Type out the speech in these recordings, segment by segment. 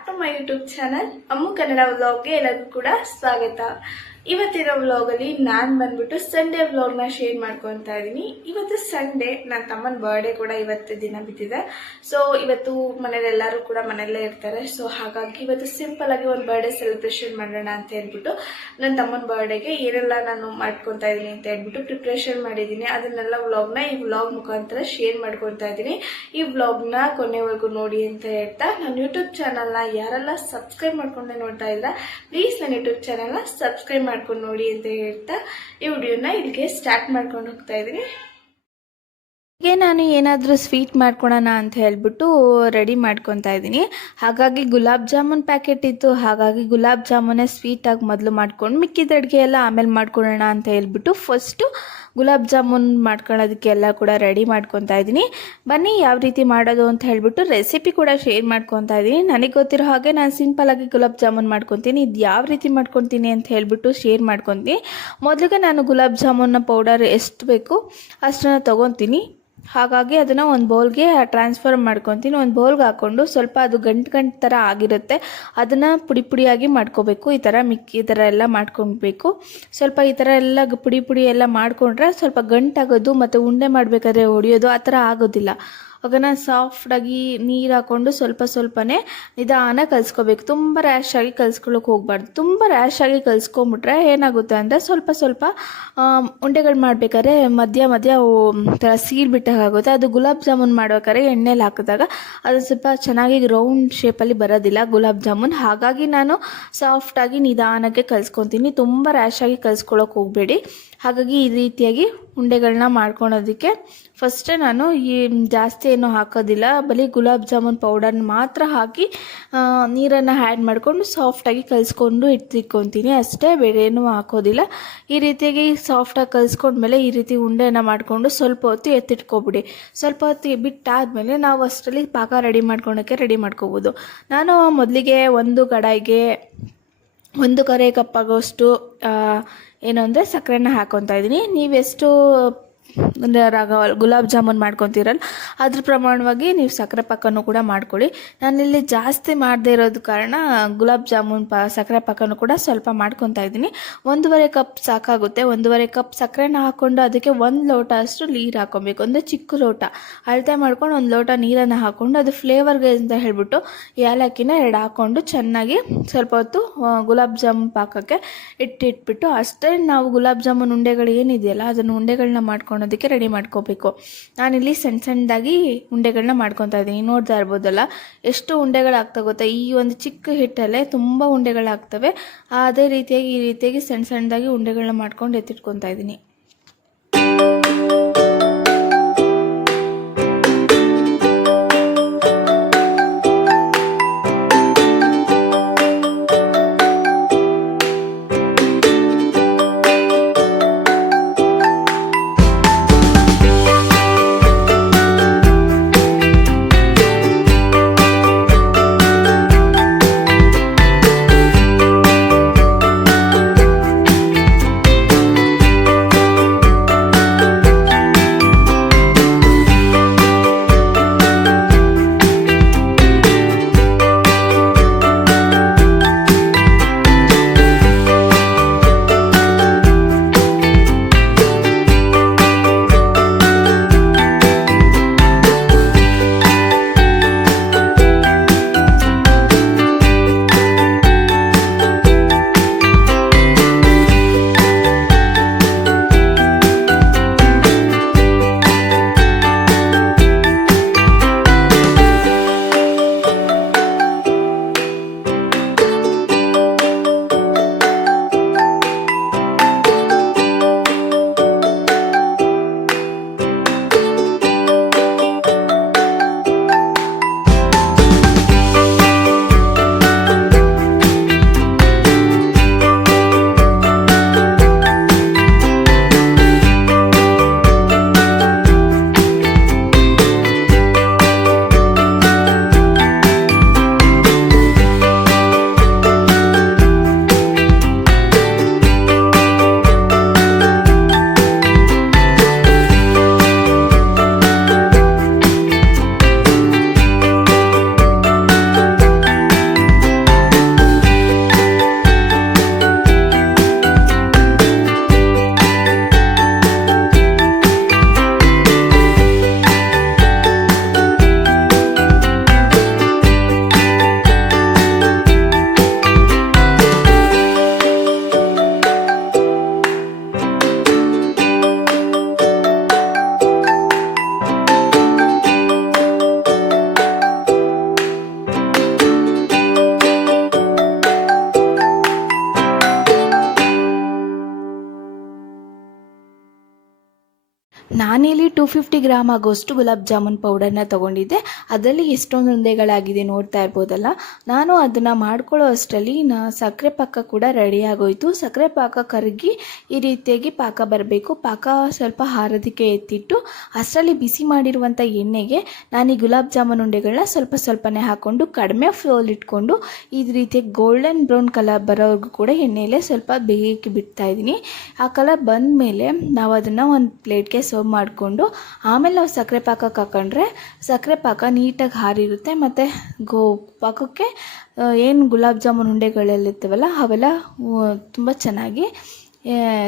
Back to my YouTube channel Ammu Kannada ವ್ಲಾಗ್ಗೆ ಎಲ್ಲರಿಗೂ ಕೂಡ ಸ್ವಾಗತ. ಇವತ್ತಿನ ವ್ಲಾಗಲ್ಲಿ ನಾನು ಬಂದ್ಬಿಟ್ಟು ಸಂಡೇ ವ್ಲಾಗ್ನ ಶೇರ್ ಮಾಡ್ಕೊತಾ ಇದ್ದೀನಿ. ಇವತ್ತು ಸಂಡೇ, ನನ್ನ ತಮ್ಮನ ಬರ್ಡೇ ಕೂಡ ಇವತ್ತು ದಿನ ಬಿದ್ದಿದೆ. ಸೊ ಇವತ್ತು ಮನೇಲೆಲ್ಲರೂ ಕೂಡ ಮನೆಯಲ್ಲೇ ಇರ್ತಾರೆ. ಸೊ ಹಾಗಾಗಿ ಇವತ್ತು ಸಿಂಪಲ್ ಆಗಿ ಒಂದು ಬರ್ಡೇ ಸೆಲೆಬ್ರೇಷನ್ ಮಾಡೋಣ ಅಂತ ಹೇಳ್ಬಿಟ್ಟು ನನ್ನ ತಮ್ಮನ ಬರ್ಡೇಗೆ ಏನೆಲ್ಲ ನಾನು ಮಾಡ್ಕೊತಾ ಇದ್ದೀನಿ ಅಂತ ಹೇಳ್ಬಿಟ್ಟು ಪ್ರಿಪ್ರೇಷನ್ ಮಾಡಿದ್ದೀನಿ. ಅದನ್ನೆಲ್ಲ ವ್ಲಾಗ್ನ ಈ ವ್ಲಾಗ್ ಮುಖಾಂತರ ಶೇರ್ ಮಾಡ್ಕೊತಾ ಇದ್ದೀನಿ. ಈ ವ್ಲಾಗ್ನ ಕೊನೆವರೆಗೂ ನೋಡಿ ಅಂತ ಹೇಳ್ತಾ, ನನ್ನ ಯೂಟ್ಯೂಬ್ ಚಾನಲ್ನ ಯಾರೆಲ್ಲ ಸಬ್ಸ್ಕ್ರೈಬ್ ಮಾಡ್ಕೊಂಡೆ ನೋಡ್ತಾ ಇದ್ರ ಪ್ಲೀಸ್ ನನ್ನ ಯೂಟ್ಯೂಬ್ ಚಾನಲ್ನ ಸಬ್ಸ್ಕ್ರೈಬ್ ಮಾಡ್ಕೊಂಡು ನೋಡಿ ಅಂತ ಹೇಳ್ತಾ ಈ ವಿಡಿಯೋನ ಇಲ್ಲಿಗೆ ಸ್ಟಾರ್ಟ್ ಮಾಡ್ಕೊಂಡು ಹೋಗ್ತಾ ಇದ್ದೀನಿ. ಹೀಗೆ ನಾನು ಏನಾದರೂ ಸ್ವೀಟ್ ಮಾಡ್ಕೊಳೋಣ ಅಂತ ಹೇಳ್ಬಿಟ್ಟು ರೆಡಿ ಮಾಡ್ಕೊತಾ ಇದ್ದೀನಿ. ಹಾಗಾಗಿ ಗುಲಾಬ್ ಜಾಮೂನ್ ಪ್ಯಾಕೆಟ್ ಇತ್ತು, ಹಾಗಾಗಿ ಗುಲಾಬ್ ಜಾಮೂನೇ ಸ್ವೀಟಾಗಿ ಮೊದಲು ಮಾಡ್ಕೊಂಡು ಮಿಕ್ಕಿದ ಅಡುಗೆ ಎಲ್ಲ ಆಮೇಲೆ ಮಾಡ್ಕೊಳ್ಳೋಣ ಅಂತ ಹೇಳ್ಬಿಟ್ಟು ಫಸ್ಟು ಗುಲಾಬ್ ಜಾಮೂನ್ ಮಾಡ್ಕೊಳ್ಳೋದಕ್ಕೆಲ್ಲ ಕೂಡ ರೆಡಿ ಮಾಡ್ಕೊತಾ ಇದ್ದೀನಿ. ಬನ್ನಿ ಯಾವ ರೀತಿ ಮಾಡೋದು ಅಂತ ಹೇಳ್ಬಿಟ್ಟು ರೆಸಿಪಿ ಕೂಡ ಶೇರ್ ಮಾಡ್ಕೊತಾ ಇದ್ದೀನಿ. ನನಗೆ ಗೊತ್ತಿರೋ ಹಾಗೆ ನಾನು ಸಿಂಪಲಾಗಿ ಗುಲಾಬ್ ಜಾಮೂನ್ ಮಾಡ್ಕೊತೀನಿ. ಇದು ಯಾವ ರೀತಿ ಮಾಡ್ಕೊತೀನಿ ಅಂತ ಹೇಳ್ಬಿಟ್ಟು ಶೇರ್ ಮಾಡ್ಕೊತೀನಿ. ಮೊದಲಿಗೆ ನಾನು ಗುಲಾಬ್ ಜಾಮೂನ್ನ ಪೌಡರ್ ಎಷ್ಟು ಬೇಕು ಅಷ್ಟನ್ನು ತೊಗೊತೀನಿ. ಹಾಗಾಗಿ ಅದನ್ನು ಒಂದು ಬೌಲ್ಗೆ ಟ್ರಾನ್ಸ್ಫರ್ ಮಾಡ್ಕೊತೀನಿ. ಒಂದು ಬೌಲ್ಗೆ ಹಾಕ್ಕೊಂಡು ಸ್ವಲ್ಪ ಅದು ಗಂಟು ಥರ ಆಗಿರುತ್ತೆ, ಅದನ್ನು ಪುಡಿಯಾಗಿ ಮಾಡ್ಕೋಬೇಕು. ಈ ಥರ ಎಲ್ಲ ಮಾಡ್ಕೊಬೇಕು. ಸ್ವಲ್ಪ ಈ ಥರ ಎಲ್ಲ ಪುಡಿ ಎಲ್ಲ ಮಾಡಿಕೊಂಡ್ರೆ ಸ್ವಲ್ಪ ಗಂಟಾಗೋದು ಮತ್ತು ಉಂಡೆ ಮಾಡಬೇಕಾದ್ರೆ ಹೊಡೆಯೋದು ಆ ಥರ ಆಗೋದಿಲ್ಲ. ಆಗ ಸಾಫ್ಟಾಗಿ ನೀರು ಹಾಕ್ಕೊಂಡು ಸ್ವಲ್ಪನೇ ನಿಧಾನ ಕಲಿಸ್ಕೋಬೇಕು. ತುಂಬ ರ್ಯಾಶಾಗಿ ಕಲಿಸ್ಕೊಳ್ಳೋಕೆ ಹೋಗಬಾರ್ದು. ತುಂಬ ರ್ಯಾಶಾಗಿ ಕಲಿಸ್ಕೊಂಬಿಟ್ರೆ ಏನಾಗುತ್ತೆ ಅಂದರೆ ಸ್ವಲ್ಪ ಉಂಡೆಗಳು ಮಾಡಬೇಕಾದ್ರೆ ಮಧ್ಯ ಥರ ಸೀಲ್ಬಿಟ್ಟಾಗುತ್ತೆ. ಅದು ಗುಲಾಬ್ ಜಾಮೂನ್ ಮಾಡ್ಬೇಕಾದ್ರೆ ಎಣ್ಣೆಲಿ ಹಾಕಿದಾಗ ಅದು ಸ್ವಲ್ಪ ಚೆನ್ನಾಗಿ ರೌಂಡ್ ಶೇಪಲ್ಲಿ ಬರೋದಿಲ್ಲ ಗುಲಾಬ್ ಜಾಮೂನ್. ಹಾಗಾಗಿ ನಾನು ಸಾಫ್ಟಾಗಿ ನಿಧಾನಕ್ಕೆ ಕಲಿಸ್ಕೊತೀನಿ. ತುಂಬ ರ್ಯಾಶಾಗಿ ಕಲಿಸ್ಕೊಳ್ಳೋಕೆ ಹೋಗಬೇಡಿ. ಹಾಗಾಗಿ ಈ ರೀತಿಯಾಗಿ ಉಂಡೆಗಳನ್ನ ಮಾಡ್ಕೊಳೋದಕ್ಕೆ ಫಸ್ಟೇ ನಾನು ಈ ಜಾಸ್ತಿ ಏನೂ ಹಾಕೋದಿಲ್ಲ, ಬರೀ ಗುಲಾಬ್ ಜಾಮೂನ್ ಪೌಡರ್ನ ಮಾತ್ರ ಹಾಕಿ ನೀರನ್ನು ಆ್ಯಡ್ ಮಾಡಿಕೊಂಡು ಸಾಫ್ಟಾಗಿ ಕಲಿಸ್ಕೊಂಡು ಇಟ್ಕೊತೀನಿ ಅಷ್ಟೇ, ಬೇರೆ ಏನೂ ಹಾಕೋದಿಲ್ಲ. ಈ ರೀತಿಯಾಗಿ ಸಾಫ್ಟಾಗಿ ಕಲಿಸ್ಕೊಂಡ್ಮೇಲೆ ಈ ರೀತಿ ಉಂಡೆನ ಮಾಡಿಕೊಂಡು ಸ್ವಲ್ಪ ಹೊತ್ತು ಎತ್ತಿಟ್ಕೊಬಿಡಿ. ಸ್ವಲ್ಪ ಹೊತ್ತು ಬಿಟ್ಟಾದಮೇಲೆ ನಾವು ಅಷ್ಟರಲ್ಲಿ ಪಾಕ ರೆಡಿ ಮಾಡ್ಕೋಬೋದು. ನಾನು ಮೊದಲಿಗೆ ಒಂದು ಕಡಾಯಿಗೆ 1 ಕಪ್ ಆಗೋಷ್ಟು ಏನು ಅಂದರೆ ಸಕ್ಕರೆನ ಹಾಕ್ಕೊತಾ ಇದ್ದೀನಿ. ನೀವೆಷ್ಟು ಗುಲಾಬ್ ಜಾಮೂನ್ ಮಾಡ್ಕೊತೀರಲ್ಲ ಅದ್ರ ಪ್ರಮಾಣವಾಗಿ ನೀವು ಸಕ್ಕರೆ ಪಾಕನೂ ಕೂಡ ಮಾಡ್ಕೊಳ್ಳಿ. ನಾನಿಲ್ಲಿ ಜಾಸ್ತಿ ಮಾಡದೇ ಇರೋದು ಕಾರಣ ಗುಲಾಬ್ ಜಾಮೂನ್ ಸಕ್ಕರೆ ಪಾಕನೂ ಕೂಡ ಸ್ವಲ್ಪ ಮಾಡ್ಕೊತಾ ಇದ್ದೀನಿ. 1.5 ಕಪ್ ಸಾಕಾಗುತ್ತೆ. 1.5 ಕಪ್ ಸಕ್ಕರೆನ ಹಾಕ್ಕೊಂಡು ಅದಕ್ಕೆ 1 ಲೋಟ ಅಷ್ಟು ನೀರು ಹಾಕ್ಕೊಬೇಕು. ಅಂದರೆ ಚಿಕ್ಕ ಲೋಟ ಅಳತೆ ಮಾಡ್ಕೊಂಡು 1 ಲೋಟ ನೀರನ್ನು ಹಾಕ್ಕೊಂಡು ಅದು ಫ್ಲೇವರ್ಗೆ ಅಂತ ಹೇಳ್ಬಿಟ್ಟು ಏಲಕ್ಕಿನ 2 ಹಾಕ್ಕೊಂಡು ಚೆನ್ನಾಗಿ ಸ್ವಲ್ಪ ಹೊತ್ತು ಗುಲಾಬ್ ಜಾಮೂನ್ ಪಾಕಕ್ಕೆ ಇಟ್ಬಿಟ್ಟು ಅಷ್ಟೇ ನಾವು ಗುಲಾಬ್ ಜಾಮೂನ್ ಉಂಡೆಗಳು ಏನಿದೆಯಲ್ಲ ಅದನ್ನು ಉಂಡೆಗಳನ್ನ ಮಾಡ್ಕೊಳೋದಕ್ಕೆ ರೆಡಿ ಮಾಡ್ಕೋಬೇಕು. ನಾನಿಲ್ಲಿ ಸಣ್ಣದಾಗಿ ಉಂಡೆಗಳನ್ನ ಮಾಡ್ಕೊತಾ ಇದ್ದೀನಿ. ನೋಡ್ತಾ ಇರ್ಬೋದಲ್ಲ ಎಷ್ಟು ಉಂಡೆಗಳಾಗ್ತಾ ಗೊತ್ತಾ. ಈ ಒಂದು ಚಿಕ್ಕ ಹಿಟ್ಟಲ್ಲೇ ತುಂಬ ಉಂಡೆಗಳಾಗ್ತವೆ. ಅದೇ ರೀತಿಯಾಗಿ ಈ ರೀತಿಯಾಗಿ ಸಣ್ಣದಾಗಿ ಉಂಡೆಗಳನ್ನ ಮಾಡ್ಕೊಂಡು ಎತ್ತಿಟ್ಕೊತಾ ಇದ್ದೀನಿ. ನಾನಿಲ್ಲಿ 250 ಗ್ರಾಮ್ ಆಗೋಷ್ಟು ಗುಲಾಬ್ ಜಾಮೂನ್ ಪೌಡರ್ನ ತೊಗೊಂಡಿದ್ದೆ. ಅದರಲ್ಲಿ ಎಷ್ಟೊಂದು ಉಂಡೆಗಳಾಗಿದೆ ನೋಡ್ತಾ ಇರ್ಬೋದಲ್ಲ. ನಾನು ಅದನ್ನು ಮಾಡ್ಕೊಳ್ಳೋ ಅಷ್ಟರಲ್ಲಿ ಸಕ್ಕರೆ ಪಾಕ ಕೂಡ ರೆಡಿ ಆಗೋಯಿತು. ಸಕ್ಕರೆ ಪಾಕ ಕರಗಿ ಈ ರೀತಿಯಾಗಿ ಪಾಕ ಬರಬೇಕು. ಪಾಕ ಸ್ವಲ್ಪ ಹಾರೋದಕ್ಕೆ ಎತ್ತಿಟ್ಟು ಅಷ್ಟರಲ್ಲಿ ಬಿಸಿ ಮಾಡಿರುವಂಥ ಎಣ್ಣೆಗೆ ನಾನು ಈ ಗುಲಾಬ್ ಜಾಮೂನ್ ಉಂಡೆಗಳನ್ನ ಸ್ವಲ್ಪನೇ ಹಾಕ್ಕೊಂಡು ಕಡಿಮೆ ಫ್ಲೇಮಲ್ಲಿ ಇಟ್ಕೊಂಡು ಈ ರೀತಿಯಾಗಿ ಗೋಲ್ಡನ್ ಬ್ರೌನ್ ಕಲರ್ ಬರೋವರೆಗೂ ಕೂಡ ಎಣ್ಣೆಯಲ್ಲೇ ಸ್ವಲ್ಪ ಬೇಯಕ್ಕೆ ಬಿಡ್ತಾ ಇದ್ದೀನಿ. ಆ ಕಲರ್ ಬಂದ ಮೇಲೆ ನಾವು ಅದನ್ನು ಒಂದು ಪ್ಲೇಟ್ಗೆ ಸರ್ವ್ ಮಾಡಿಕೊಂಡು ಆಮೇಲೆ ನಾವು ಸಕ್ಕರೆ ಪಾಕಕ್ಕೆ ಹಾಕೊಂಡ್ರೆ ಸಕ್ಕರೆ ಪಾಕ ನೀಟಾಗಿ ಹಾರಿರುತ್ತೆ ಮತ್ತು ಪಾಕಕ್ಕೆ ಏನು ಗುಲಾಬ್ ಜಾಮೂನ್ ಉಂಡೆಗಳೆಲ್ಲಿರ್ತವಲ್ಲ ಅವೆಲ್ಲ ತುಂಬ ಚೆನ್ನಾಗಿ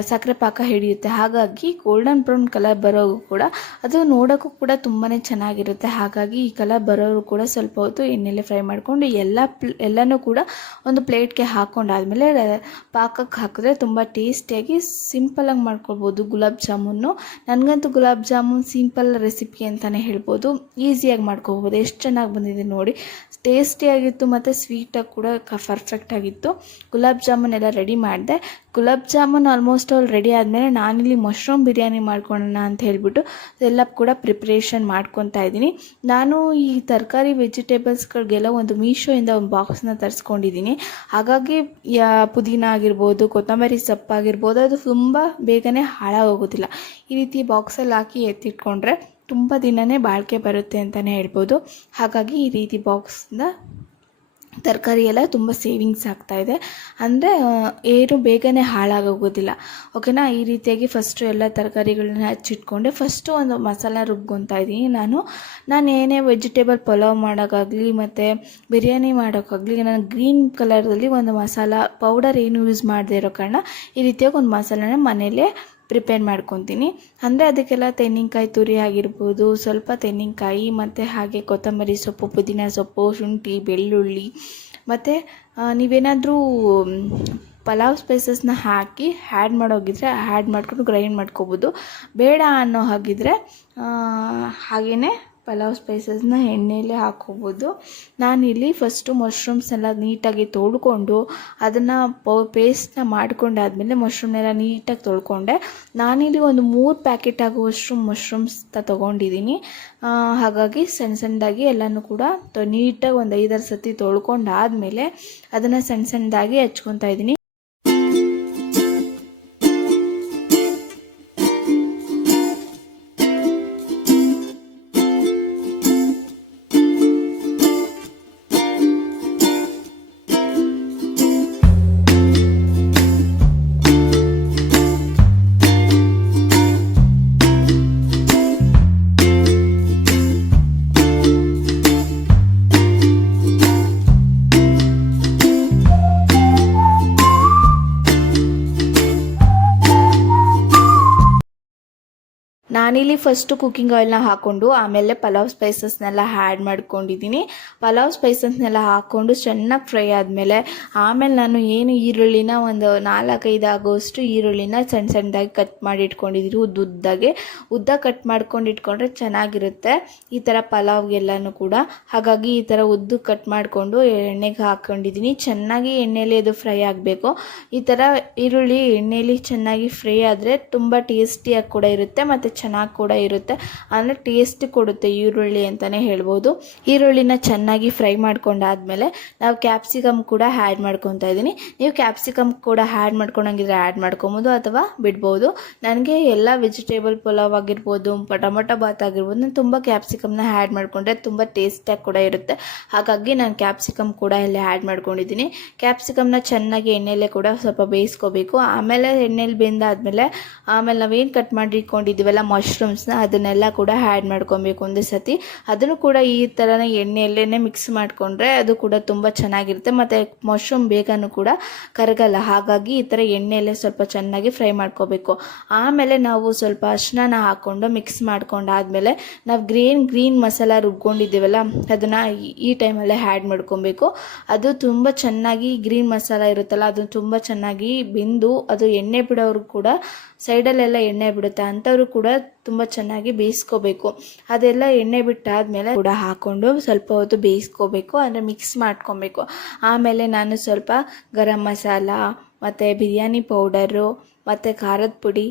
ಸಕ್ಕರೆ ಪಾಕ ಹಿಡಿಯುತ್ತೆ. ಹಾಗಾಗಿ ಗೋಲ್ಡನ್ ಬ್ರೌನ್ ಕಲರ್ ಬರೋವು ಕೂಡ ಅದು ನೋಡೋಕ್ಕೂ ಕೂಡ ತುಂಬಾ ಚೆನ್ನಾಗಿರುತ್ತೆ. ಹಾಗಾಗಿ ಈ ಕಲರ್ ಬರೋರು ಕೂಡ ಸ್ವಲ್ಪ ಹೊತ್ತು ಎಣ್ಣೆಲೆ ಫ್ರೈ ಮಾಡಿಕೊಂಡು ಎಲ್ಲನೂ ಕೂಡ ಒಂದು ಪ್ಲೇಟ್ಗೆ ಹಾಕ್ಕೊಂಡಾದ್ಮೇಲೆ ಪಾಕಕ್ಕೆ ಹಾಕಿದ್ರೆ ತುಂಬ ಟೇಸ್ಟಿಯಾಗಿ ಸಿಂಪಲಾಗಿ ಮಾಡ್ಕೊಳ್ಬೋದು ಗುಲಾಬ್ ಜಾಮೂನು. ನನಗಂತೂ ಗುಲಾಬ್ ಜಾಮೂನ್ ಸಿಂಪಲ್ ರೆಸಿಪಿ ಅಂತಲೇ ಹೇಳ್ಬೋದು. ಈಸಿಯಾಗಿ ಮಾಡ್ಕೊಬೋದು. ಎಷ್ಟು ಚೆನ್ನಾಗಿ ಬಂದಿದೆ ನೋಡಿ. ಟೇಸ್ಟಿಯಾಗಿತ್ತು ಮತ್ತು ಸ್ವೀಟಾಗಿ ಕೂಡ ಪರ್ಫೆಕ್ಟಾಗಿತ್ತು. ಗುಲಾಬ್ ಜಾಮೂನ್ ಎಲ್ಲ ರೆಡಿ ಮಾಡಿದೆ. Gulab jamun almost all ready ಆದಮೇಲೆ ನಾನಿಲ್ಲಿ ಮಶ್ರೂಮ್ ಬಿರಿಯಾನಿ ಮಾಡ್ಕೊಳ್ಳೋಣ ಅಂತ ಹೇಳಿಬಿಟ್ಟು ಎಲ್ಲ ಕೂಡ ಪ್ರಿಪ್ರೇಷನ್ ಮಾಡ್ಕೊತಾ ಇದ್ದೀನಿ. ನಾನು ಈ ತರಕಾರಿ ವೆಜಿಟೇಬಲ್ಸ್ಗಳಿಗೆಲ್ಲ ಒಂದು ಮೀಶೋಯಿಂದ ಒಂದು ಬಾಕ್ಸ್ನ ತರಿಸ್ಕೊಂಡಿದ್ದೀನಿ. ಹಾಗಾಗಿ ಪುದೀನ ಆಗಿರ್ಬೋದು, ಕೊತ್ತಂಬರಿ ಸೊಪ್ಪಾಗಿರ್ಬೋದು, ಅದು ತುಂಬ ಬೇಗನೆ ಹಾಳಾಗೋಗೋದಿಲ್ಲ. ಈ ರೀತಿ ಬಾಕ್ಸಲ್ಲಿ ಹಾಕಿ ಎತ್ತಿಟ್ಕೊಂಡ್ರೆ ತುಂಬ ದಿನವೇ ಬಾಳಿಕೆ ಬರುತ್ತೆ ಅಂತಲೇ ಹೇಳ್ಬೋದು. ಹಾಗಾಗಿ ಈ ರೀತಿ ಬಾಕ್ಸಿಂದ ತರಕಾರಿ ಎಲ್ಲ ತುಂಬ ಸೇವಿಂಗ್ಸ್ ಆಗ್ತಾಯಿದೆ. ಅಂದರೆ ಏನು ಬೇಗನೆ ಹಾಳಾಗೋಗೋದಿಲ್ಲ. ಓಕೆನಾ. ಈ ರೀತಿಯಾಗಿ ಫಸ್ಟು ಎಲ್ಲ ತರಕಾರಿಗಳನ್ನ ಹಚ್ಚಿಟ್ಕೊಂಡೆ. ಫಸ್ಟು ಒಂದು ಮಸಾಲ ರುಬ್ಕೊತಾ ಇದ್ದೀನಿ. ನಾನು ಏನೇ ವೆಜಿಟೇಬಲ್ ಪಲಾವ್ ಮಾಡೋಕ್ಕಾಗಲಿ ಮತ್ತು ಬಿರಿಯಾನಿ ಮಾಡೋಕ್ಕಾಗಲಿ ನಾನು ಗ್ರೀನ್ ಕಲರಲ್ಲಿ ಒಂದು ಮಸಾಲ ಪೌಡರ್ ಏನು ಯೂಸ್ ಮಾಡದೇ ಇರೋ ಕಾರಣ ಈ ರೀತಿಯಾಗಿ ಒಂದು ಮಸಾಲನ ಮನೇಲೇ ಪ್ರಿಪೇರ್ ಮಾಡ್ಕೊತೀನಿ. ಅಂದರೆ ಅದಕ್ಕೆಲ್ಲ ತೆಂಗಿನಕಾಯಿ ತುರಿ ಆಗಿರ್ಬೋದು, ಸ್ವಲ್ಪ ತೆಂಗಿನಕಾಯಿ ಮತ್ತು ಹಾಗೆ ಕೊತ್ತಂಬರಿ ಸೊಪ್ಪು, ಪುದೀನ ಸೊಪ್ಪು, ಶುಂಠಿ, ಬೆಳ್ಳುಳ್ಳಿ ಮತ್ತು ನೀವೇನಾದರೂ ಪಲಾವ್ ಸ್ಪೈಸಸ್ನ ಹಾಕಿ ಆ್ಯಡ್ ಮಾಡೋಗಿದ್ರೆ ಆ್ಯಡ್ ಮಾಡ್ಕೊಂಡು ಗ್ರೈಂಡ್ ಮಾಡ್ಕೊಬೋದು. ಬೇಡ ಅನ್ನೋ ಹಾಗಿದ್ರೆ ಹಾಗೆಯೇ ಪಲಾವ್ ಸ್ಪೈಸಸ್ನ ಎಣ್ಣೆಯಲ್ಲೇ ಹಾಕ್ಕೋಬೋದು. ನಾನಿಲ್ಲಿ ಫಸ್ಟು ಮಶ್ರೂಮ್ಸ್ನೆಲ್ಲ ನೀಟಾಗಿ ತೊಳ್ಕೊಂಡು ಅದನ್ನು ಪೇಸ್ಟ್ನ ಮಾಡ್ಕೊಂಡಾದ್ಮೇಲೆ ಮಶ್ರೂಮ್ನೆಲ್ಲ ನೀಟಾಗಿ ತೊಳ್ಕೊಂಡೆ. ನಾನಿಲ್ಲಿ ಒಂದು 3 ಪ್ಯಾಕೆಟ್ ಆಗುವಷ್ಟು ಮಶ್ರೂಮ್ಸ್ ತೊಗೊಂಡಿದ್ದೀನಿ. ಹಾಗಾಗಿ ಸಣ್ಣದಾಗಿ ಎಲ್ಲನೂ ಕೂಡ ನೀಟಾಗಿ ಒಂದು 5-6 ಸತಿ ತೊಳ್ಕೊಂಡಾದಮೇಲೆ ಅದನ್ನು ಸಣ್ಣದಾಗಿ ಹಚ್ಕೊತಾ ಇದ್ದೀನಿ. ನಾನಿಲ್ಲಿ ಫಸ್ಟು ಕುಕ್ಕಿಂಗ್ ಆಯಿಲ್ನ ಹಾಕ್ಕೊಂಡು ಆಮೇಲೆ ಪಲಾವ್ ಸ್ಪೈಸಸ್ನೆಲ್ಲ ಆ್ಯಡ್ ಮಾಡ್ಕೊಂಡಿದ್ದೀನಿ. ಪಲಾವ್ ಸ್ಪೈಸಸ್ನೆಲ್ಲ ಹಾಕ್ಕೊಂಡು ಚೆನ್ನಾಗಿ ಫ್ರೈ ಆದಮೇಲೆ ಆಮೇಲೆ ನಾನು ಏನು ಈರುಳ್ಳಿನ ಒಂದು 4-5 ಆಗೋಷ್ಟು ಈರುಳ್ಳಿನ ಸಣ್ಣದಾಗಿ ಕಟ್ ಮಾಡಿ ಇಟ್ಕೊಂಡಿದ್ದೀನಿ. ಉದ್ದ ಕಟ್ ಮಾಡ್ಕೊಂಡು ಇಟ್ಕೊಂಡ್ರೆ ಚೆನ್ನಾಗಿರುತ್ತೆ ಈ ಥರ ಪಲಾವ್ಗೆಲ್ಲನೂ ಕೂಡ. ಹಾಗಾಗಿ ಈ ಥರ ಉದ್ದು ಕಟ್ ಮಾಡಿಕೊಂಡು ಎಣ್ಣೆಗೆ ಹಾಕ್ಕೊಂಡಿದ್ದೀನಿ. ಚೆನ್ನಾಗಿ ಎಣ್ಣೆಯಲ್ಲಿ ಅದು ಫ್ರೈ ಆಗಬೇಕು. ಈ ಥರ ಈರುಳ್ಳಿ ಎಣ್ಣೆಯಲ್ಲಿ ಚೆನ್ನಾಗಿ ಫ್ರೈ ಆದರೆ ತುಂಬ ಟೇಸ್ಟಿಯಾಗಿ ಕೂಡ ಇರುತ್ತೆ ಮತ್ತು ಚೆನ್ನಾಗಿ ಕೂಡ ಇರುತ್ತೆ. ಅಂದರೆ ಟೇಸ್ಟ್ ಕೊಡುತ್ತೆ ಈರುಳ್ಳಿ ಅಂತಲೇ ಹೇಳ್ಬೋದು. ಈರುಳ್ಳಿನ ಚೆನ್ನಾಗಿ ಫ್ರೈ ಮಾಡ್ಕೊಂಡಾದ್ಮೇಲೆ ನಾವು ಕ್ಯಾಪ್ಸಿಕಮ್ ಕೂಡ ಆ್ಯಡ್ ಮಾಡ್ಕೊತಾ ಇದ್ದೀನಿ. ನೀವು ಕ್ಯಾಪ್ಸಿಕಮ್ ಕೂಡ ಆ್ಯಡ್ ಮಾಡ್ಕೊಳಂಗಿದ್ರೆ ಆ್ಯಡ್ ಮಾಡ್ಕೊಬೋದು ಅಥವಾ ಬಿಡ್ಬೋದು. ನನಗೆ ಎಲ್ಲ ವೆಜಿಟೇಬಲ್ ಪಲಾವ್ ಆಗಿರ್ಬೋದು, ಟೊಮೊಟೊ ಬಾತ್ ಆಗಿರ್ಬೋದು, ನಾನು ತುಂಬ ಕ್ಯಾಪ್ಸಿಕಮ್ನ ಆ್ಯಡ್ ಮಾಡಿಕೊಂಡ್ರೆ ತುಂಬ ಟೇಸ್ಟಾಗಿ ಕೂಡ ಇರುತ್ತೆ. ಹಾಗಾಗಿ ನಾನು ಕ್ಯಾಪ್ಸಿಕಮ್ ಕೂಡ ಇಲ್ಲಿ ಆ್ಯಡ್ ಮಾಡ್ಕೊಂಡಿದ್ದೀನಿ. ಕ್ಯಾಪ್ಸಿಕಮ್ನ ಚೆನ್ನಾಗಿ ಎಣ್ಣೆಯಲ್ಲೇ ಕೂಡ ಸ್ವಲ್ಪ ಬೇಯಿಸ್ಕೋಬೇಕು. ಆಮೇಲೆ ಎಣ್ಣೆಲಿ ಬೆಂದಾದ್ಮೇಲೆ ಆಮೇಲೆ ನಾವೇನು ಕಟ್ ಮಾಡಿ ಇಟ್ಕೊಂಡಿದ್ದೀವಲ್ಲ ಮಶ್ರೂಮ್ಸ್ನ ಅದನ್ನೆಲ್ಲ ಕೂಡ ಆ್ಯಡ್ ಮಾಡ್ಕೊಬೇಕು ಒಂದೇ ಸತಿ. ಅದನ್ನು ಕೂಡ ಈ ಥರನೇ ಎಣ್ಣೆಯಲ್ಲೇ ಮಿಕ್ಸ್ ಮಾಡಿಕೊಂಡ್ರೆ ಅದು ಕೂಡ ತುಂಬ ಚೆನ್ನಾಗಿರುತ್ತೆ ಮತ್ತು ಮಶ್ರೂಮ್ ಬೇಗನೂ ಕೂಡ ಕರಗಲ್ಲ. ಹಾಗಾಗಿ ಈ ಥರ ಎಣ್ಣೆಯಲ್ಲೇ ಸ್ವಲ್ಪ ಚೆನ್ನಾಗಿ ಫ್ರೈ ಮಾಡ್ಕೋಬೇಕು. ಆಮೇಲೆ ನಾವು ಸ್ವಲ್ಪ ಅರಿಶಿನ ಹಾಕ್ಕೊಂಡು ಮಿಕ್ಸ್ ಮಾಡ್ಕೊಂಡಾದ್ಮೇಲೆ ನಾವು ಗ್ರೀನ್ ಮಸಾಲ ರುಬ್ಕೊಂಡಿದ್ದೀವಲ್ಲ ಅದನ್ನು ಈ ಟೈಮಲ್ಲೇ ಆ್ಯಡ್ ಮಾಡ್ಕೊಬೇಕು. ಅದು ತುಂಬ ಚೆನ್ನಾಗಿ ಗ್ರೀನ್ ಮಸಾಲ ಇರುತ್ತಲ್ಲ ಅದು ತುಂಬ ಚೆನ್ನಾಗಿ ಬೆಂದು ಅದು ಎಣ್ಣೆ ಬಿಡೋರು ಕೂಡ ಸೈಡಲ್ಲೆಲ್ಲ ಎಣ್ಣೆ ಬಿಡುತ್ತೆ ಅಂಥವ್ರು ಕೂಡ ತುಂಬ ಚೆನ್ನಾಗಿ ಬೇಯಿಸ್ಕೋಬೇಕು. ಅದೆಲ್ಲ ಎಣ್ಣೆ ಬಿಟ್ಟಾದಮೇಲೆ ಕೂಡ ಹಾಕ್ಕೊಂಡು ಸ್ವಲ್ಪ ಹೊತ್ತು ಬೇಯಿಸ್ಕೋಬೇಕು. ಅಂದರೆ ಮಿಕ್ಸ್ ಮಾಡ್ಕೊಬೇಕು. ಆಮೇಲೆ ನಾನು ಸ್ವಲ್ಪ ಗರಂ ಮಸಾಲ ಮತ್ತು ಬಿರಿಯಾನಿ ಪೌಡರು ಮತ್ತು ಖಾರದ ಪುಡಿ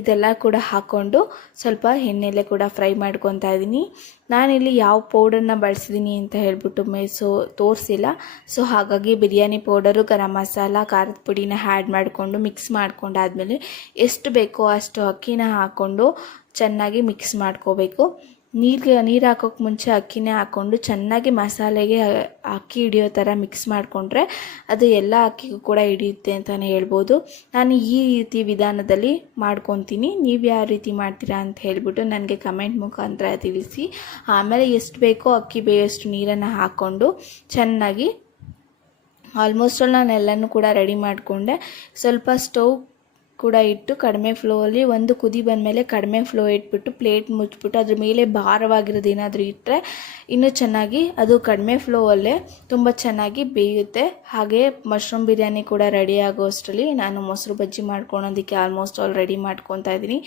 ಇದೆಲ್ಲ ಕೂಡ ಹಾಕ್ಕೊಂಡು ಸ್ವಲ್ಪ ಎಣ್ಣೆಲೆ ಕೂಡ ಫ್ರೈ ಮಾಡ್ಕೊತಾ ಇದ್ದೀನಿ. ನಾನಿಲ್ಲಿ ಯಾವ ಪೌಡರ್ನ ಬಳಸಿದ್ದೀನಿ ಅಂತ ಹೇಳ್ಬಿಟ್ಟು ತೋರಿಸಿಲ್ಲ. ಸೊ ಹಾಗಾಗಿ ಬಿರಿಯಾನಿ ಪೌಡರು, ಗರಂ ಮಸಾಲ, ಖಾರದ ಪುಡಿನ ಆ್ಯಡ್ ಮಾಡಿಕೊಂಡು ಮಿಕ್ಸ್ ಮಾಡ್ಕೊಂಡಾದ್ಮೇಲೆ ಎಷ್ಟು ಬೇಕೋ ಅಷ್ಟು ಅಕ್ಕಿನ ಹಾಕ್ಕೊಂಡು ಚೆನ್ನಾಗಿ ಮಿಕ್ಸ್ ಮಾಡ್ಕೋಬೇಕು. ನೀರು ಹಾಕೋಕ್ಕೆ ಮುಂಚೆ ಅಕ್ಕಿನೇ ಹಾಕ್ಕೊಂಡು ಚೆನ್ನಾಗಿ ಮಸಾಲೆಗೆ ಅಕ್ಕಿ ಹಿಡಿಯೋ ಥರ ಮಿಕ್ಸ್ ಮಾಡಿಕೊಂಡ್ರೆ ಅದು ಎಲ್ಲ ಅಕ್ಕಿಗೂ ಕೂಡ ಹಿಡಿಯುತ್ತೆ ಅಂತಲೇ ಹೇಳ್ಬೋದು. ನಾನು ಈ ರೀತಿ ವಿಧಾನದಲ್ಲಿ ಮಾಡ್ಕೊತೀನಿ. ನೀವು ಯಾವ ರೀತಿ ಮಾಡ್ತೀರಾ ಅಂತ ಹೇಳ್ಬಿಟ್ಟು ನನಗೆ ಕಮೆಂಟ್ ಮುಖಾಂತರ ತಿಳಿಸಿ. ಆಮೇಲೆ ಎಷ್ಟು ಬೇಕೋ ಅಕ್ಕಿ ಬೇಯೋಷ್ಟು ನೀರನ್ನು ಹಾಕ್ಕೊಂಡು ಚೆನ್ನಾಗಿ ಆಲ್ಮೋಸ್ಟ್ ನಾನು ಎಲ್ಲನೂ ಕೂಡ ರೆಡಿ ಮಾಡಿಕೊಂಡೆ. ಸ್ವಲ್ಪ ಸ್ಟವ್ ಕೂಡ ಇಟ್ಟು ಕಡಿಮೆ ಫ್ಲೋಲ್ಲಿ ಒಂದು ಕುದಿ ಬಂದಮೇಲೆ ಕಡಿಮೆ ಫ್ಲೋ ಇಟ್ಬಿಟ್ಟು ಪ್ಲೇಟ್ ಮುಚ್ಚಿಬಿಟ್ಟು ಅದ್ರ ಮೇಲೆ ಭಾರವಾಗಿರೋದು ಏನಾದರೂ ಇಟ್ಟರೆ ಇನ್ನೂ ಚೆನ್ನಾಗಿ ಅದು ಕಡಿಮೆ ಫ್ಲೋವಲ್ಲೇ ತುಂಬ ಚೆನ್ನಾಗಿ ಬೇಯುತ್ತೆ. ಹಾಗೆ ಮಶ್ರೂಮ್ ಬಿರಿಯಾನಿ ಕೂಡ ರೆಡಿ ಆಗೋ ಅಷ್ಟರಲ್ಲಿ ನಾನು ಮೊಸರು ಬಜ್ಜಿ ಮಾಡ್ಕೊಳೋದಕ್ಕೆ ಆಲ್ಮೋಸ್ಟ್ ಆಲ್ ರೆಡಿ ಮಾಡ್ಕೊತಾ ಇದ್ದೀನಿ.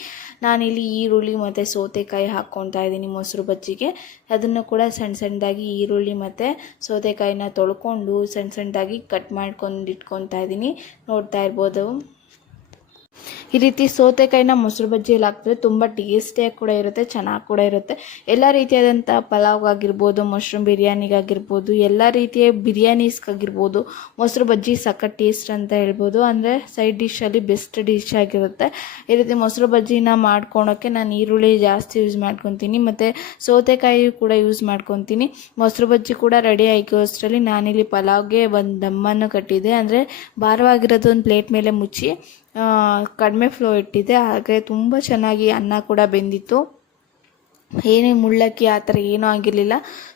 ನಾನಿಲ್ಲಿ ಈರುಳ್ಳಿ ಮತ್ತು ಸೌತೆಕಾಯಿ ಹಾಕ್ಕೊತಾ ಇದ್ದೀನಿ ಮೊಸರು ಬಜ್ಜಿಗೆ. ಅದನ್ನು ಕೂಡ ಸಣ್ಣ ಸಣ್ಣದಾಗಿ ಈರುಳ್ಳಿ ಮತ್ತು ಸೌತೆಕಾಯಿನ ತೊಳ್ಕೊಂಡು ಸಣ್ಣ ಸಣ್ಣದಾಗಿ ಕಟ್ ಮಾಡ್ಕೊಂಡು ಇಟ್ಕೊತಾ ಇದ್ದೀನಿ. ನೋಡ್ತಾ ಇರ್ಬೋದು. ಈ ರೀತಿ ಸೌತೆಕಾಯಿನ ಮೊಸರು ಬಜ್ಜಿಯಲ್ಲಿ ಹಾಕಿದ್ರೆ ತುಂಬ ಟೇಸ್ಟಿಯಾಗಿ ಕೂಡ ಇರುತ್ತೆ, ಚೆನ್ನಾಗಿ ಕೂಡ ಇರುತ್ತೆ. ಎಲ್ಲ ರೀತಿಯಾದಂಥ ಪಲಾವ್ಗಾಗಿರ್ಬೋದು, ಮಶ್ರೂಮ್ ಬಿರಿಯಾನಿಗಾಗಿರ್ಬೋದು, ಎಲ್ಲ ರೀತಿಯ ಬಿರಿಯಾನೀಸ್ಗಾಗಿರ್ಬೋದು ಮೊಸರು ಬಜ್ಜಿ ಸಖತ್ ಟೇಸ್ಟ್ ಅಂತ ಹೇಳ್ಬೋದು. ಅಂದರೆ ಸೈಡ್ ಡಿಶಲ್ಲಿ ಬೆಸ್ಟ್ ಡಿಶ್ ಆಗಿರುತ್ತೆ. ಈ ರೀತಿ ಮೊಸರು ಬಜ್ಜಿನ ಮಾಡ್ಕೊಳೋಕ್ಕೆ ನಾನು ಈರುಳ್ಳಿ ಜಾಸ್ತಿ ಯೂಸ್ ಮಾಡ್ಕೊತೀನಿ ಮತ್ತು ಸೌತೆಕಾಯಿ ಕೂಡ ಯೂಸ್ ಮಾಡ್ಕೊತೀನಿ. ಮೊಸರು ಬಜ್ಜಿ ಕೂಡ ರೆಡಿ ಆಯಿತು ಅಷ್ಟರಲ್ಲಿ ನಾನಿಲ್ಲಿ ಪಲಾವ್ಗೆ ಒಂದು ದಮ್ಮನ್ನು ಕಟ್ಟಿದ್ದೆ. ಅಂದರೆ ಭಾರವಾಗಿರೋದು ಒಂದು ಪ್ಲೇಟ್ ಮೇಲೆ ಮುಚ್ಚಿ ಕಡಿಮೆ ಫ್ಲೋ ಇಟ್ಟಿದ್ದೆ. ಹಾಗೆ ತುಂಬ ಚೆನ್ನಾಗಿ ಅನ್ನ ಕೂಡ ಬೆಂದಿತ್ತು. ಏನೇ ಮುಳ್ಳಕ್ಕಿ ಆ ಥರ ಏನೂ ಆಗಿರಲಿಲ್ಲ,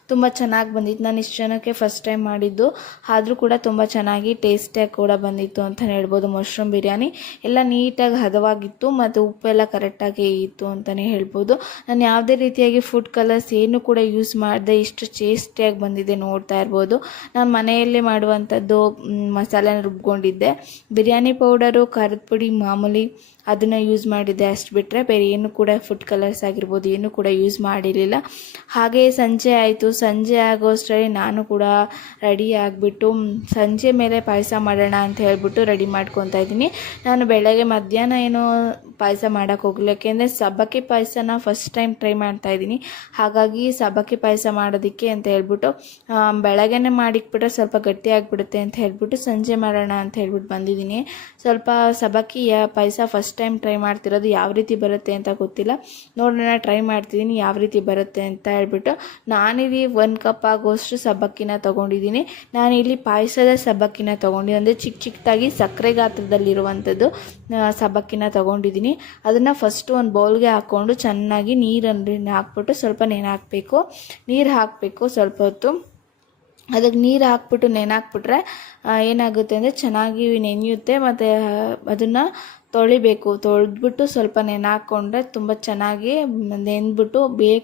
ತುಂಬ ಚೆನ್ನಾಗಿ ಬಂದಿತ್ತು. ನಾನು ಇಷ್ಟು ಜನಕ್ಕೆ ಫಸ್ಟ್ ಟೈಮ್ ಮಾಡಿದ್ದು, ಆದರೂ ಕೂಡ ತುಂಬ ಚೆನ್ನಾಗಿ ಟೇಸ್ಟಿಯಾಗಿ ಕೂಡ ಬಂದಿತ್ತು ಅಂತಲೇ ಹೇಳ್ಬೋದು. ಮಶ್ರೂಮ್ ಬಿರಿಯಾನಿ ಎಲ್ಲ ನೀಟಾಗಿ ಹದವಾಗಿತ್ತು ಮತ್ತು ಉಪ್ಪೆಲ್ಲ ಕರೆಕ್ಟಾಗಿ ಇತ್ತು ಅಂತಲೇ ಹೇಳ್ಬೋದು. ನಾನು ಯಾವುದೇ ರೀತಿಯಾಗಿ ಫುಡ್ ಕಲರ್ಸ್ ಏನು ಕೂಡ ಯೂಸ್ ಮಾಡಿದೆ, ಇಷ್ಟು ಟೇಸ್ಟಿಯಾಗಿ ಬಂದಿದೆ ನೋಡ್ತಾ ಇರ್ಬೋದು. ನಾನು ಮನೆಯಲ್ಲೇ ಮಾಡುವಂಥದ್ದು ಮಸಾಲೆನ ರುಬ್ಕೊಂಡಿದ್ದೆ. ಬಿರಿಯಾನಿ ಪೌಡರು, ಖಾರದ ಪುಡಿ ಮಾಮೂಲಿ ಅದನ್ನು ಯೂಸ್ ಮಾಡಿದ್ದೆ, ಅಷ್ಟು ಬಿಟ್ಟರೆ ಬೇರೆ ಏನು ಕೂಡ ಫುಡ್ ಕಲರ್ಸ್ ಆಗಿರ್ಬೋದು ಏನು ಕೂಡ ಯೂಸ್ ಮಾಡಿರಲಿಲ್ಲ. ಹಾಗೆ ಸಂಜೆ ಆಯಿತು. ಸಂಜೆ ಆಗೋಷ್ಟರಲ್ಲಿ ನಾನು ಕೂಡ ರೆಡಿ ಆಗಿಬಿಟ್ಟು ಸಂಜೆ ಮೇಲೆ ಪಾಯಸ ಮಾಡೋಣ ಅಂತ ಹೇಳ್ಬಿಟ್ಟು ರೆಡಿ ಮಾಡ್ಕೊತಾ ಇದ್ದೀನಿ. ನಾನು ಬೆಳಗ್ಗೆ ಮಧ್ಯಾಹ್ನ ಏನೋ ಪಾಯಸ ಮಾಡೋಕ್ಕೆ ಹೋಗಲಿಲ್ಲ, ಯಾಕೆಂದರೆ ಸಬ್ಬಕ್ಕಿ ಪಾಯಸನ ಫಸ್ಟ್ ಟೈಮ್ ಟ್ರೈ ಮಾಡ್ತಾಯಿದ್ದೀನಿ. ಹಾಗಾಗಿ ಸಬ್ಬಕ್ಕಿ ಪಾಯಸ ಮಾಡೋದಕ್ಕೆ ಅಂತ ಹೇಳ್ಬಿಟ್ಟು ಬೆಳಗ್ಗೆನೇ ಮಾಡಿಕ್ಬಿಟ್ರೆ ಸ್ವಲ್ಪ ಗಟ್ಟಿ ಆಗಿಬಿಡುತ್ತೆ ಅಂತ ಹೇಳ್ಬಿಟ್ಟು ಸಂಜೆ ಮಾಡೋಣ ಅಂತ ಹೇಳ್ಬಿಟ್ಟು ಬಂದಿದ್ದೀನಿ. ಸ್ವಲ್ಪ ಸಬ್ಬಕ್ಕಿ ಪಾಯಸ ಫಸ್ಟ್ ಟೈಮ್ ಟ್ರೈ ಮಾಡ್ತಿರೋದು, ಯಾವ ರೀತಿ ಬರುತ್ತೆ ಅಂತ ಗೊತ್ತಿಲ್ಲ, ನೋಡೋಣ ಟ್ರೈ ಮಾಡ್ತಿದ್ದೀನಿ ಯಾವ ರೀತಿ ಬರುತ್ತೆ ಅಂತ ಹೇಳ್ಬಿಟ್ಟು. ನಾನಿಲ್ಲಿ 1 ಕಪ್ ಆಗೋಷ್ಟು ಸಬ್ಬಕ್ಕಿನ ತೊಗೊಂಡಿದ್ದೀನಿ. ನಾನಿಲ್ಲಿ ಪಾಯಸದ ಸಬ್ಬಕ್ಕಿನ ತೊಗೊಂಡಿದ್ದೀನಿ, ಅಂದರೆ ಚಿಕ್ಕದಾಗಿ ಸಕ್ಕರೆ ಗಾತ್ರದಲ್ಲಿರುವಂಥದ್ದು ಸಬ್ಬಕ್ಕಿನ ತೊಗೊಂಡಿದ್ದೀನಿ. ಅದನ್ನು ಫಸ್ಟು ಒಂದು ಬೌಲ್ಗೆ ಹಾಕ್ಕೊಂಡು ಚೆನ್ನಾಗಿ ನೀರನ್ನು ಹಾಕ್ಬಿಟ್ಟು ಸ್ವಲ್ಪ ಹಾಕಬೇಕು. ನೀರು ಹಾಕಬೇಕು ಸ್ವಲ್ಪ ಹೊತ್ತು. ಅದಕ್ಕೆ ನೀರು ಹಾಕ್ಬಿಟ್ಟು ನೆನೆಹಾಕ್ಬಿಟ್ರೆ ಏನಾಗುತ್ತೆ ಅಂದರೆ ಚೆನ್ನಾಗಿ ನೆನೆಯುತ್ತೆ. ಮತ್ತು ಅದನ್ನು ತೊಳೆದ್ಬಿಟ್ಟು ಸ್ವಲ್ಪ ಹಾಕ್ಕೊಂಡ್ರೆ ತುಂಬ ಚೆನ್ನಾಗಿ ನೆಂದ್ಬಿಟ್ಟು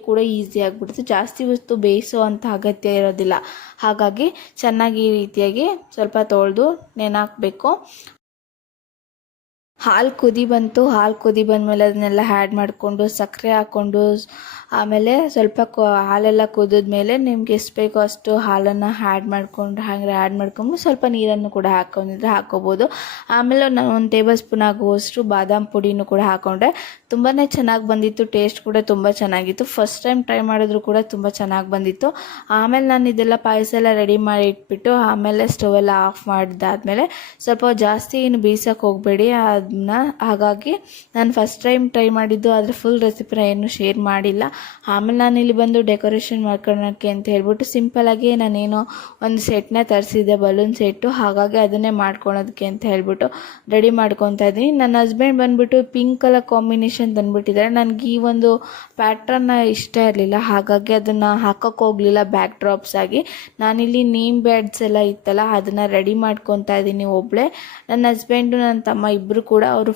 ಕೂಡ ಈಸಿ ಆಗಿಬಿಡುತ್ತೆ. ಜಾಸ್ತಿ ಹೊತ್ತು ಬೇಯಿಸೋ ಅಂಥ ಅಗತ್ಯ ಇರೋದಿಲ್ಲ. ಹಾಗಾಗಿ ಚೆನ್ನಾಗಿ ಈ ರೀತಿಯಾಗಿ ಸ್ವಲ್ಪ ತೊಳೆದು ಹಾಕಬೇಕು. ಹಾಲು ಕುದಿ ಬಂದಮೇಲೆ ಅದನ್ನೆಲ್ಲ ಆ್ಯಡ್ ಮಾಡಿಕೊಂಡು ಸಕ್ಕರೆ ಹಾಕ್ಕೊಂಡು ಆಮೇಲೆ ಸ್ವಲ್ಪ ಹಾಲೆಲ್ಲ ಕುದಿದ್ಮೇಲೆ ನಿಮ್ಗೆ ಎಷ್ಟು ಬೇಕೋ ಅಷ್ಟು ಹಾಲನ್ನು ಆ್ಯಡ್ ಮಾಡ್ಕೊಂಡು ಸ್ವಲ್ಪ ನೀರನ್ನು ಕೂಡ ಹಾಕ್ಕೊಂಡಿದ್ರೆ ಹಾಕ್ಕೋಬೋದು. ಆಮೇಲೆ ನಾನು 1 ಟೇಬಲ್ ಸ್ಪೂನ್ ಆಗುವಷ್ಟು ಬಾದಾಮ್ ಪುಡಿನೂ ಕೂಡ ಹಾಕ್ಕೊಂಡೆ. ತುಂಬಾ ಚೆನ್ನಾಗಿ ಬಂದಿತ್ತು, ಟೇಸ್ಟ್ ಕೂಡ ತುಂಬ ಚೆನ್ನಾಗಿತ್ತು. ಫಸ್ಟ್ ಟೈಮ್ ಟ್ರೈ ಮಾಡಿದ್ರು ಕೂಡ ತುಂಬ ಚೆನ್ನಾಗಿ ಬಂದಿತ್ತು. ಆಮೇಲೆ ನಾನು ಇದೆಲ್ಲ ಪಾಯಸ ಎಲ್ಲ ರೆಡಿ ಮಾಡಿ ಇಟ್ಬಿಟ್ಟು ಆಮೇಲೆ ಸ್ಟವೆಲ್ಲ ಆಫ್ ಮಾಡಿದ್ದಾದಮೇಲೆ ಸ್ವಲ್ಪ ಜಾಸ್ತಿ ಏನು ಬೇಯಿಸೋಕೆ ಹೋಗಬೇಡಿ ಅದನ್ನ. ಹಾಗಾಗಿ ನಾನು ಫಸ್ಟ್ ಟೈಮ್ ಟ್ರೈ ಮಾಡಿದ್ದು, ಆದರೆ ಫುಲ್ ರೆಸಿಪಿನ ಏನು ಶೇರ್ ಮಾಡಿಲ್ಲ. ಆಮೇಲೆ ನಾನು ಇಲ್ಲಿ ಬಂದು ಡೆಕೋರೇಷನ್ ಮಾಡ್ಕೊಳ್ಳೋಕ್ಕೆ ಅಂತ ಹೇಳ್ಬಿಟ್ಟು ಸಿಂಪಲಾಗಿ ನಾನೇನೋ ಒಂದು ಸೆಟ್ನ ತರಿಸಿದ್ದೆ, ಬಲೂನ್ ಸೆಟ್ಟು. ಹಾಗಾಗಿ ಅದನ್ನೇ ಮಾಡ್ಕೊಳೋದಕ್ಕೆ ಅಂತ ಹೇಳ್ಬಿಟ್ಟು ರೆಡಿ ಮಾಡ್ಕೊತಾ ಇದ್ದೀನಿ. ನನ್ನ ಹಸ್ಬೆಂಡ್ ಬಂದುಬಿಟ್ಟು ಪಿಂಕ್ ಕಲರ್ ಕಾಂಬಿನೇಷನ್ ತಂದುಬಿಟ್ಟಿದ್ದಾರೆ. ನನಗೆ ಈ ಒಂದು ಪ್ಯಾಟ್ರನ್ನ ಇಷ್ಟ ಇರಲಿಲ್ಲ, ಹಾಗಾಗಿ ಅದನ್ನು ಹಾಕೋಕ್ಕೆ ಹೋಗಲಿಲ್ಲ ಬ್ಯಾಕ್ ಡ್ರಾಪ್ಸ್ ಆಗಿ. ನಾನಿಲ್ಲಿ ನೇಮ್ ಬ್ಯಾಡ್ಸ್ ಎಲ್ಲ ಇತ್ತಲ್ಲ ಅದನ್ನು ರೆಡಿ ಮಾಡ್ಕೊತಾ ಇದ್ದೀನಿ ಒಬ್ಬಳೇ. ನನ್ನ ಹಸ್ಬೆಂಡು ನನ್ನ ತಮ್ಮ ಇಬ್ಬರು ಕೂಡ ಅವರು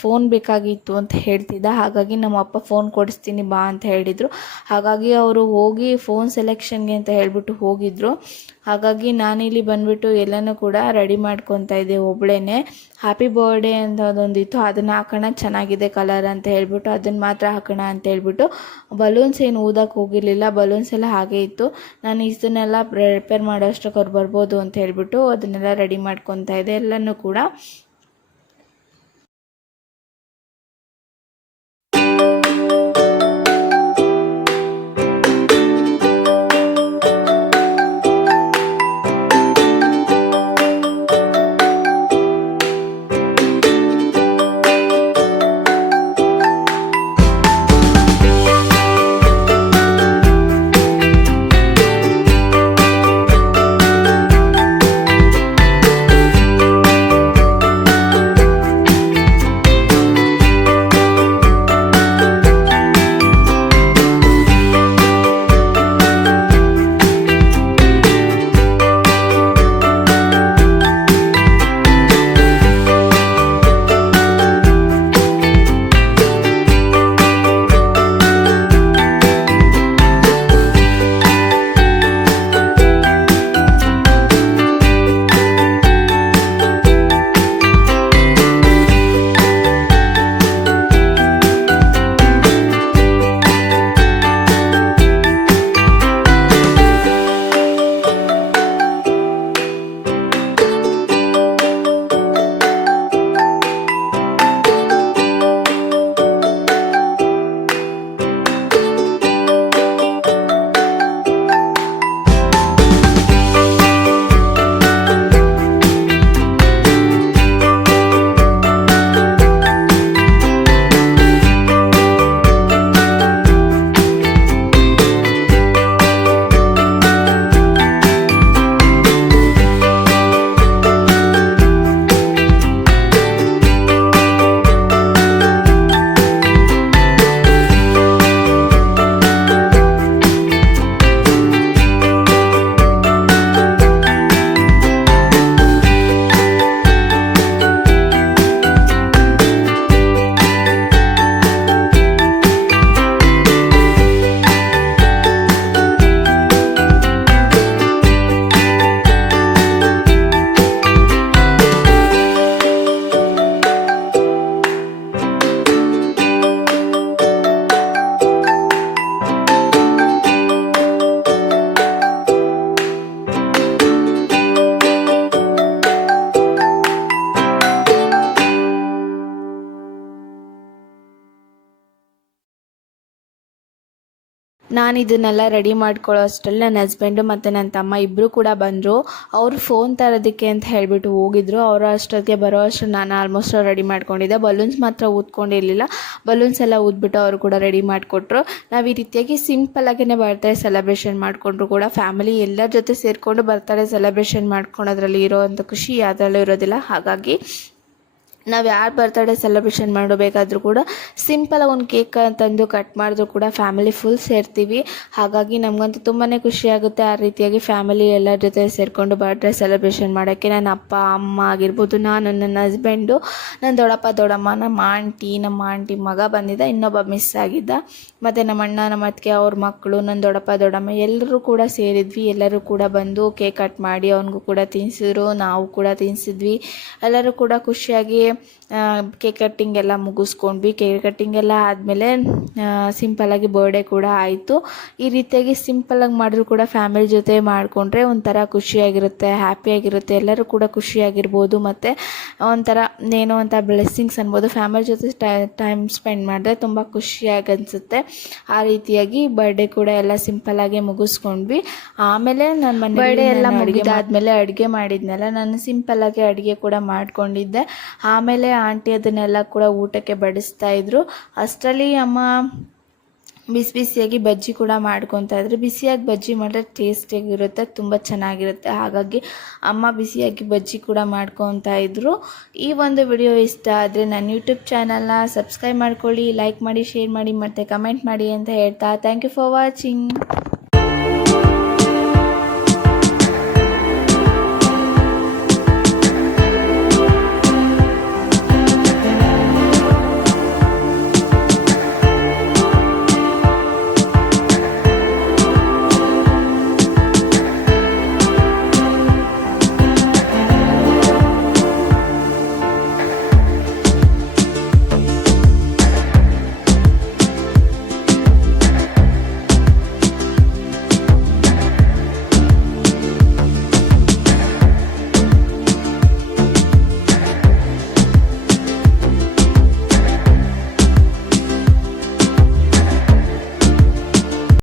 ಫೋನ್ ಬೇಕಾಗಿತ್ತು ಅಂತ ಹೇಳ್ತಿದ್ದ. ಹಾಗಾಗಿ ನಮ್ಮ ಅಪ್ಪ ಫೋನ್ ಕೊಡಿಸ್ತೀನಿ ಬಾ ಅಂತ ಹೇಳಿದರು. ಹಾಗಾಗಿ ಅವರು ಹೋಗಿ ಫೋನ್ ಸೆಲೆಕ್ಷನ್ಗೆ ಅಂತ ಹೇಳ್ಬಿಟ್ಟು ಹೋಗಿದ್ರು. ಹಾಗಾಗಿ ನಾನಿಲ್ಲಿ ಬಂದುಬಿಟ್ಟು ಎಲ್ಲನೂ ಕೂಡ ರೆಡಿ ಮಾಡ್ಕೊತಾ ಇದ್ದೆ ಒಬ್ಬಳೇನೆ. ಹ್ಯಾಪಿ ಬರ್ಡೇ ಅಂತ ಅದೊಂದಿತ್ತು, ಅದನ್ನು ಹಾಕೋಣ ಚೆನ್ನಾಗಿದೆ ಕಲರ್ ಅಂತ ಹೇಳ್ಬಿಟ್ಟು ಅದನ್ನು ಮಾತ್ರ ಹಾಕೋಣ ಅಂತ ಹೇಳ್ಬಿಟ್ಟು ಬಲೂನ್ಸ್ ಏನು ಊದಕ್ಕೆ ಹೋಗಿರಲಿಲ್ಲ. ಬಲೂನ್ಸ್ ಎಲ್ಲ ಹಾಗೆ ಇತ್ತು. ನಾನು ಇದನ್ನೆಲ್ಲ ಪ್ರಿಪೇರ್ ಮಾಡೋಷ್ಟಕ್ಕೆ ಅವ್ರು ಬರ್ಬೋದು ಅಂತ ಹೇಳ್ಬಿಟ್ಟು ಅದನ್ನೆಲ್ಲ ರೆಡಿ ಮಾಡ್ಕೊತಾ ಇದ್ದೆ ಎಲ್ಲನೂ ಕೂಡ. ನಾನು ಇದನ್ನೆಲ್ಲ ರೆಡಿ ಮಾಡ್ಕೊಳ್ಳೋ ಅಷ್ಟರಲ್ಲಿ ನನ್ನ ಹಸ್ಬೆಂಡು ಮತ್ತು ನನ್ನ ತಮ್ಮ ಇಬ್ಬರು ಕೂಡ ಬಂದರು. ಅವರು ಫೋನ್ ತರೋದಕ್ಕೆ ಅಂತ ಹೇಳಿಬಿಟ್ಟು ಹೋಗಿದ್ರು. ಅವರು ಅಷ್ಟೊತ್ತಿಗೆ ಬರೋ ಅಷ್ಟು ನಾನು ಆಲ್ಮೋಸ್ಟ್ ರೆಡಿ ಮಾಡ್ಕೊಂಡಿದ್ದೆ. ಬಲೂನ್ಸ್ ಮಾತ್ರ ಊದ್ಕೊಂಡಿರಲಿಲ್ಲ. ಬಲೂನ್ಸ್ ಎಲ್ಲ ಊದ್ಬಿಟ್ಟು ಅವರು ಕೂಡ ರೆಡಿ ಮಾಡಿಕೊಟ್ರು. ನಾವು ಈ ರೀತಿಯಾಗಿ ಸಿಂಪಲ್ಲಾಗೇ ಬರ್ತ್ಡೇ ಸೆಲೆಬ್ರೇಷನ್ ಮಾಡಿಕೊಂಡ್ರು ಕೂಡ ಫ್ಯಾಮಿಲಿ ಎಲ್ಲರ ಜೊತೆ ಸೇರಿಕೊಂಡು ಬರ್ತ್ಡೇ ಸೆಲೆಬ್ರೇಷನ್ ಮಾಡ್ಕೊಳೋದ್ರಲ್ಲಿ ಇರೋವಂಥ ಖುಷಿ ಯಾವುದ್ರಲ್ಲೂ ಇರೋದಿಲ್ಲ. ಹಾಗಾಗಿ ನಾವು ಯಾರು ಬರ್ತಡೇ ಸೆಲೆಬ್ರೇಷನ್ ಮಾಡಬೇಕಾದ್ರೂ ಕೂಡ ಸಿಂಪಲಾಗಿ ಒಂದು ಕೇಕ್ ತಂದು ಕಟ್ ಮಾಡಿದ್ರು ಕೂಡ ಫ್ಯಾಮಿಲಿ ಫುಲ್ ಸೇರ್ತೀವಿ. ಹಾಗಾಗಿ ನಮಗಂತೂ ತುಂಬಾ ಖುಷಿಯಾಗುತ್ತೆ ಆ ರೀತಿಯಾಗಿ ಫ್ಯಾಮಿಲಿ ಎಲ್ಲರ ಜೊತೆ ಸೇರಿಕೊಂಡು ಬರ್ತ್ಡೇ ಸೆಲೆಬ್ರೇಷನ್ ಮಾಡೋಕ್ಕೆ. ನನ್ನ ಅಪ್ಪ ಅಮ್ಮ ಆಗಿರ್ಬೋದು, ನಾನು, ನನ್ನ ಹಸ್ಬೆಂಡು, ನನ್ನ ದೊಡ್ಡಪ್ಪ ದೊಡ್ಡಮ್ಮ, ನಮ್ಮ ಆಂಟಿ ಮಗ ಬಂದಿದ್ದ, ಇನ್ನೊಬ್ಬ ಮಿಸ್ ಆಗಿದ್ದ, ಮತ್ತು ನಮ್ಮ ಅಣ್ಣ ನಮ್ಮ ಅತ್ತಿಗೆ ಅವ್ರ ಮಕ್ಕಳು, ನನ್ನ ದೊಡ್ಡಪ್ಪ ದೊಡ್ಡಮ್ಮ ಎಲ್ಲರೂ ಕೂಡ ಸೇರಿದ್ವಿ. ಎಲ್ಲರೂ ಕೂಡ ಬಂದು ಕೇಕ್ ಕಟ್ ಮಾಡಿ ಅವನಿಗೂ ಕೂಡ ತಿನ್ನಿಸಿದ್ರು, ನಾವು ಕೂಡ ತಿನ್ನಿಸಿದ್ವಿ. ಎಲ್ಲರೂ ಕೂಡ ಖುಷಿಯಾಗಿ ಕೇಕ್ ಕಟ್ಟಿಂಗ್ ಎಲ್ಲ ಮುಗಿಸ್ಕೊಂಡ್ವಿ. ಕೇಕ್ ಕಟ್ಟಿಂಗ್ ಎಲ್ಲ ಆದಮೇಲೆ ಸಿಂಪಲ್ಲಾಗಿ ಬರ್ಡೇ ಕೂಡ ಆಯಿತು. ಈ ರೀತಿಯಾಗಿ ಸಿಂಪಲ್ಲಾಗಿ ಮಾಡಿದ್ರು ಕೂಡ ಫ್ಯಾಮಿಲಿ ಜೊತೆ ಮಾಡಿಕೊಂಡ್ರೆ ಒಂಥರ ಖುಷಿಯಾಗಿರುತ್ತೆ, ಹ್ಯಾಪಿಯಾಗಿರುತ್ತೆ. ಎಲ್ಲರೂ ಕೂಡ ಖುಷಿಯಾಗಿರ್ಬೋದು ಮತ್ತು ಒಂಥರ ಏನೋ ಅಂತ ಬ್ಲೆಸ್ಸಿಂಗ್ಸ್ ಅನ್ಬೋದು. ಫ್ಯಾಮಿಲಿ ಜೊತೆ ಟೈಮ್ ಸ್ಪೆಂಡ್ ಮಾಡಿದ್ರೆ ತುಂಬ ಖುಷಿಯಾಗಿ ಅನಿಸುತ್ತೆ. ಆ ರೀತಿಯಾಗಿ ಬರ್ಡೇ ಕೂಡ ಎಲ್ಲ ಸಿಂಪಲ್ಲಾಗಿ ಮುಗಿಸ್ಕೊಂಡ್ವಿ. ಆಮೇಲೆ ನನ್ನ ಮನೆ ಬರ್ಡೇ ಎಲ್ಲ ಮುಗಿದಾದ್ಮೇಲೆ ಅಡುಗೆ ಮಾಡಿದ್ನೆಲ್ಲ ನಾನು ಸಿಂಪಲ್ಲಾಗಿ ಅಡುಗೆ ಕೂಡ ಮಾಡ್ಕೊಂಡಿದ್ದೆ. ಆಮೇಲೆ ಆಂಟಿ ಅದನ್ನೆಲ್ಲ ಕೂಡ ಊಟಕ್ಕೆ ಬಡಿಸ್ತಾ ಇದ್ರು. ಅಷ್ಟರಲ್ಲಿ ಅಮ್ಮ ಬಿಸಿಯಾಗಿ ಬಜ್ಜಿ ಕೂಡ ಮಾಡ್ಕೊತಾ ಇದ್ರು. ಬಿಸಿಯಾಗಿ ಬಜ್ಜಿ ಮಾಡಿದ್ರೆ ಟೇಸ್ಟಿಯಾಗಿರುತ್ತೆ, ತುಂಬ ಚೆನ್ನಾಗಿರುತ್ತೆ. ಹಾಗಾಗಿ ಅಮ್ಮ ಬಿಸಿಯಾಗಿ ಬಜ್ಜಿ ಕೂಡ ಮಾಡ್ಕೊತಾ ಇದ್ರು. ಈ ಒಂದು ವಿಡಿಯೋ ಇಷ್ಟ ಆದರೆ ನನ್ನ ಯೂಟ್ಯೂಬ್ ಚಾನಲ್ನ ಸಬ್ಸ್ಕ್ರೈಬ್ ಮಾಡ್ಕೊಳ್ಳಿ, ಲೈಕ್ ಮಾಡಿ, ಶೇರ್ ಮಾಡಿ ಮತ್ತು ಕಮೆಂಟ್ ಮಾಡಿ ಅಂತ ಹೇಳ್ತಾ ಥ್ಯಾಂಕ್ ಯು ಫಾರ್ ವಾಚಿಂಗ್.